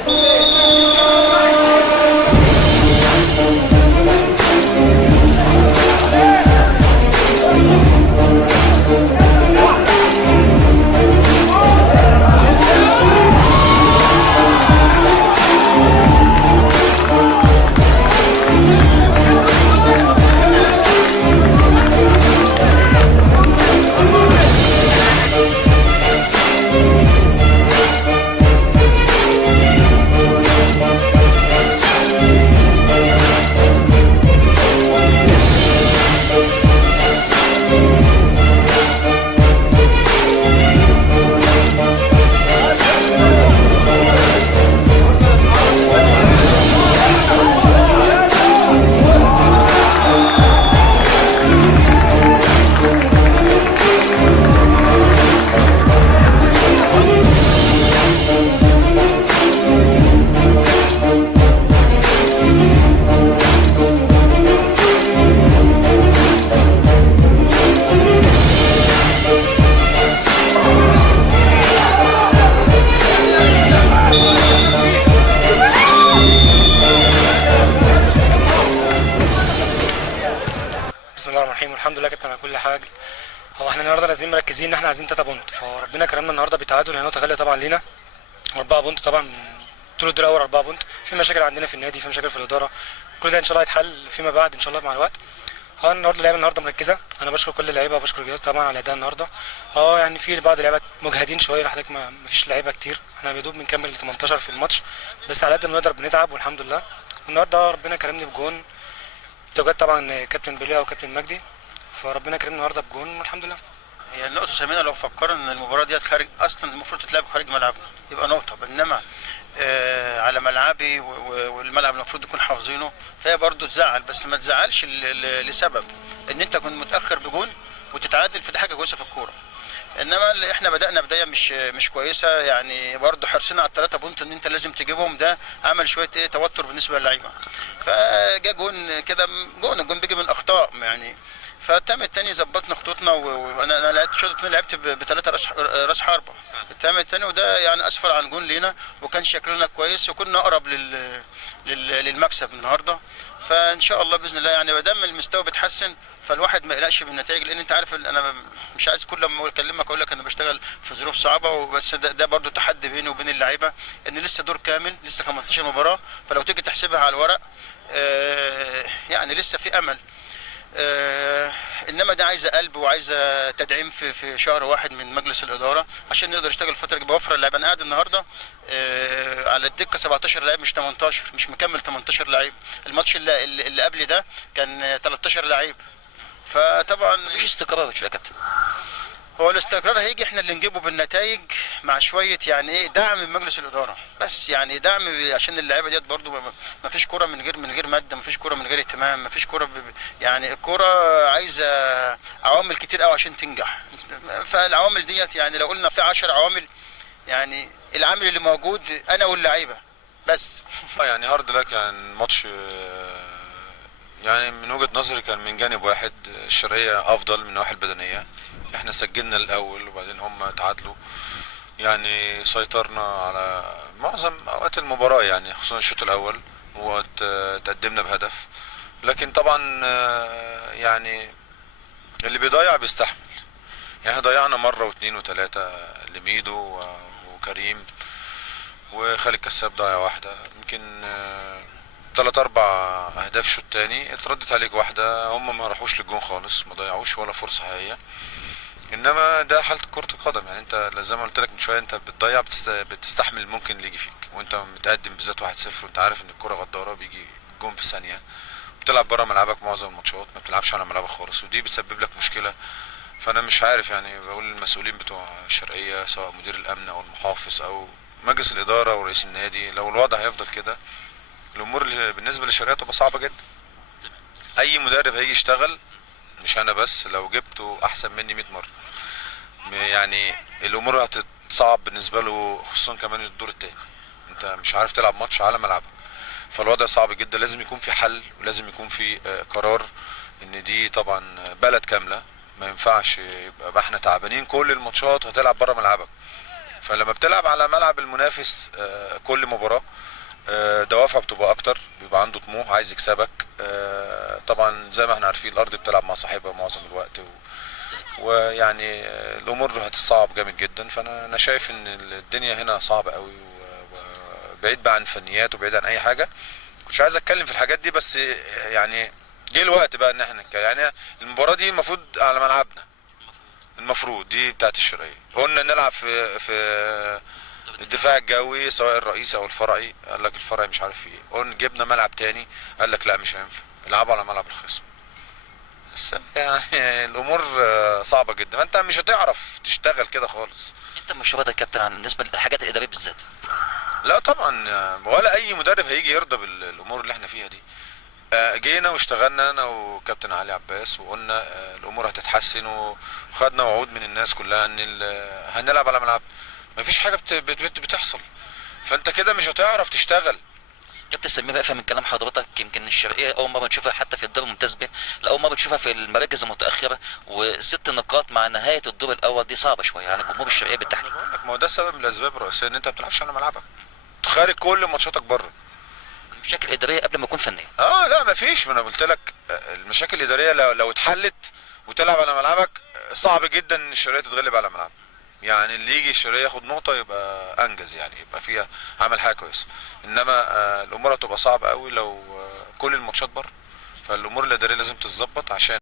بسم الله الرحمن الرحيم والحمد لله كابتن على كل حاجه. هو احنا النهارده نازلين مركزين ان احنا عايزين 3 بونت، فربنا كرمنا النهارده بتعادل، هي نقطه غاليه طبعا لينا. 4 بونت طبعا طول الدور الاول 4 بونت. في مشاكل عندنا في النادي، في مشاكل في الاداره، كل ده ان شاء الله هيتحل فيما بعد ان شاء الله مع الوقت. النهارده اللعيبه النهارده مركزه، انا بشكر كل اللعيبه وبشكر الجهاز طبعا على الاداء النهارده. يعني في بعض اللعيبه مجهدين شويه لحضرتك، ما فيش لعيبه كتير، احنا يا دوب بنكمل 18 في الماتش، بس على قد ما نقدر بنتعب والحمد لله. النهارده ربنا كرمني بجون، توجد طبعا كابتن بليا وكابتن مجدي، فربنا كرمنا النهارده بجون والحمد لله. هي النقطة ثمينة لو فكرنا ان المباراة ديت خارج اصلا، المفروض تتلعب خارج ملعبنا يبقى نقطة، انما على ملعبي والملعب المفروض يكون حافظينه، فهي برضه تزعل، بس ما تزعلش لسبب ان انت كنت متأخر بجون وتتعادل، فدي حاجة كويسة في الكورة. انما احنا بدأنا بداية مش كويسة، يعني برضه حرصنا على ال3 بونت ان انت لازم تجيبهم، ده عمل شوية توتر بالنسبة للعيبة، فجا جون كده، الجون بيجي من اخطاء يعني. فالتام الثاني ظبطنا خطوطنا، وانا لعبت الشوط الثاني لعبت ب3 راس حربه. التام الثاني وده يعني اسفر عن جون لينا، وكان شكلنا كويس وكنا اقرب للمكسب النهارده. فان شاء الله باذن الله يعني ما دام المستوى بيتحسن، فالواحد ما يقلقش بالنتائج، لان انت عارف انا مش عايز كل ما اكلمك اقول لك انا بشتغل في ظروف صعبه، بس ده برضو تحدي بيني وبين اللعيبه، ان لسه دور كامل، لسه 15 مباراه، فلو تيجي تحسبها على الورق يعني لسه في امل. انما ده عايزه قلب وعايزه تدعيم في شهر واحد من مجلس الاداره عشان نقدر نشتغل الفتره اللي بوفر اللعيبه. انا قاعد النهارده على الدكه 17 لعيب، مش 18، مش مكمل 18 لعيب. الماتش اللي قبل ده كان 13 لعيب، فطبعا مفيش استقرار يا كابتن. هو الاستقرار هيجي احنا اللي نجيبه بالنتائج، مع شويه يعني ايه دعم من مجلس الاداره، بس يعني دعم عشان اللعيبه ديت برضو ما فيش كوره من غير ماده، ما فيش كوره من غير اهتمام، ما فيش كوره يعني الكوره عايزه عوامل كتير قوي عشان تنجح. فالعوامل ديت يعني لو قلنا في 10 عوامل، يعني العامل اللي موجود انا واللعيبه بس. يعني هارد لك، يعني ماتش يعني من وجهة نظري كان من جانب واحد الشرقية افضل من النواحي البدنية. احنا سجلنا الاول وبعدين هم تعادلوا، يعني سيطرنا على معظم اوقات المباراة، يعني خصوصا الشوط الاول وتقدمنا بهدف، لكن طبعا يعني اللي بيضيع بيستحمل. يعني ضيعنا مرة واثنين وثلاثة، لميدو وكريم وخالد كساب ضيع واحدة، يمكن 3-4 اهداف الشوط الثاني اتردت عليك واحدة، هم ما راحوش للجون خالص، ما ضيعوش ولا فرصة حقيقية. انما ده حالة كرة القدم، يعني انت زي ما قلت لك من شوية، انت بتضيع بتستحمل ممكن اللي يجي فيك، وانت متقدم بالذات 1-0 وانت عارف ان الكرة غدارة، بيجي جون في ثانية، بتلعب بره ملعبك معظم الماتشات، ما بتلعبش على ملعبك خالص، ودي بتسبب لك مشكلة. فانا مش عارف، يعني بقول للمسؤولين بتوع الشرقية، سواء مدير الامن او المحافظ او مجلس الادارة ورئيس النادي، لو الوضع هيفضل كده الامور بالنسبة للشرقية تبقى صعبة جدا. اي مدرب هيجي يشتغل، مش انا بس، لو جبته احسن مني 100 مرة، يعني الامور هتتصعب بالنسبة له، خصوصا كمان الدور التاني انت مش عارف تلعب ماتش على ملعبك، فالوضع صعب جدا. لازم يكون في حل، ولازم يكون في قرار، ان دي طبعا بلد كاملة، ما ينفعش يبقى احنا تعبانين كل الماتشات هتلعب بره ملعبك. فلما بتلعب على ملعب المنافس كل مباراة، طموحه بتبقى اكتر، بيبقى عنده طموح عايز يكسبك. طبعا زي ما احنا عارفين الارض بتلعب مع صاحبها معظم الوقت، ويعني الامور هتتصعب جامد جدا. فانا شايف ان الدنيا هنا صعبه قوي، وبعيد بقى عن فنيات وبعيد عن اي حاجه. مش عايز اتكلم في الحاجات دي، بس يعني جه الوقت بقى ان احنا نتكلم. يعني المباراه دي المفروض على ملعبنا، المفروض دي بتاعت الشرقيه. قلنا نلعب في الدفاع الجوي سواء الرئيسي او الفرعي، قال لك الفرعي مش عارف ايه. قلنا جبنا ملعب تاني، قال لك لا مش هينفع، العبوا على ملعب الخصم. بس يعني الامور صعبه جدا، فانت مش هتعرف تشتغل كده خالص. انت مش راضي يا كابتن عن بالنسبه للحاجات الاداريه بالذات؟ لا طبعا، ولا اي مدرب هيجي يرضى بالامور اللي احنا فيها دي. جينا واشتغلنا انا وكابتن علي عباس، وقلنا الامور هتتحسن، وخدنا وعود من الناس كلها ان هنلعب على ملعب. مفيش حاجه بتحصل، فانت كده مش هتعرف تشتغل. كابتن سمير، افهم من كلام حضرتك يمكن الشرقيه اول مره نشوفها حتى في الدور الممتاز ب، اول مره نشوفها في المراكز المتاخره، وست نقاط مع نهايه الدور الاول دي صعبه شويه على جمهور الشرقيه بالتحديد. بقول لك ما هو ده سبب من الاسباب الرئيسيه، ان انت ما بتلعبش على ملعبك، تخارج كل ماتشاتك بره. المشاكل الاداريه قبل ما يكون فنيه. لا مفيش، ما انا قلت لك المشاكل الاداريه لو اتحلت وتلعب على ملعبك صعب جدا ان الشرقيه تتغلب على ملعبك. يعني اللي يجي الشرقيه ياخد نقطه يبقى انجز، يعني يبقى فيها عمل حاجه كويسه. انما الامور هتبقى صعبه قوي لو كل الماتشات بره. فالامور الاداريه لازم تتظبط عشان